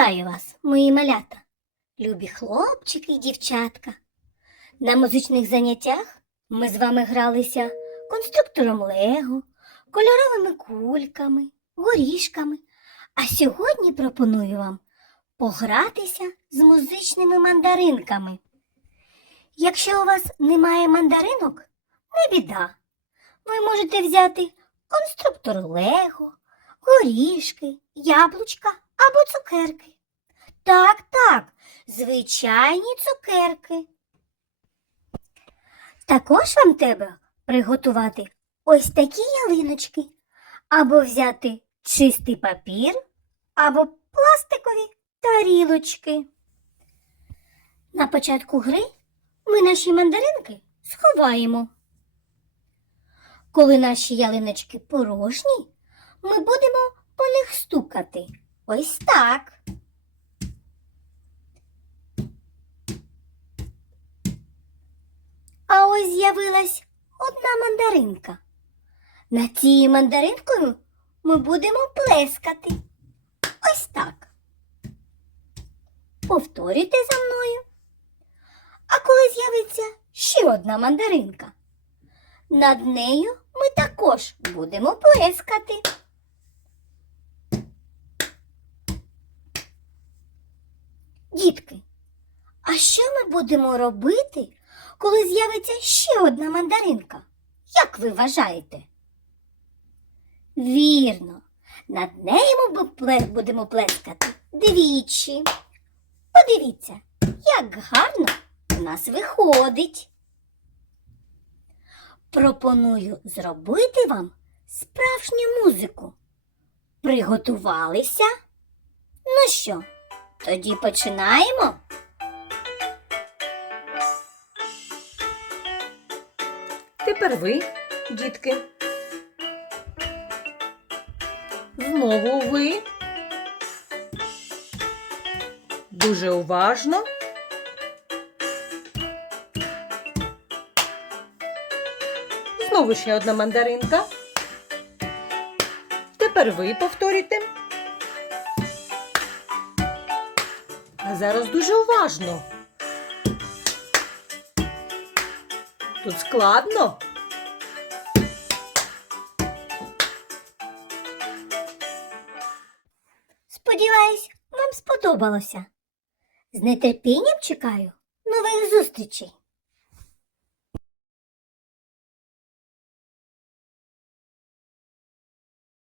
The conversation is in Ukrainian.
Вітаю вас, мої малята, любі хлопчики і дівчатка. На музичних заняттях ми з вами гралися конструктором Лего, кольоровими кульками, горішками. А сьогодні пропоную вам погратися з музичними мандаринками. Якщо у вас немає мандаринок, не біда. Ви можете взяти конструктор Лего, горішки, яблучка або цукерки. Так, так, звичайні цукерки. Також вам треба приготувати ось такі ялиночки, або взяти чистий папір, або пластикові тарілочки. На початку гри ми наші мандаринки сховаємо. Коли наші ялиночки порожні, ми будемо по них стукати. Ось так. А ось з'явилась одна мандаринка. Над цією мандаринкою ми будемо плескати. Ось так. Повторюйте за мною. А коли з'явиться ще одна мандаринка, над нею ми також будемо плескати. Дітки, а що ми будемо робити, коли з'явиться ще одна мандаринка? Як ви вважаєте? Вірно, над нею ми будемо плескати двічі. Подивіться, як гарно у нас виходить. Пропоную зробити вам справжню музику. Приготувалися? Ну що, тоді починаємо? Тепер ви, дітки. Знову ви. Дуже уважно. Знову ще одна мандаринка. Тепер ви повторюйте. Зараз дуже уважно. Тут складно. Сподіваюсь, вам сподобалося. З нетерпінням чекаю нових зустрічей.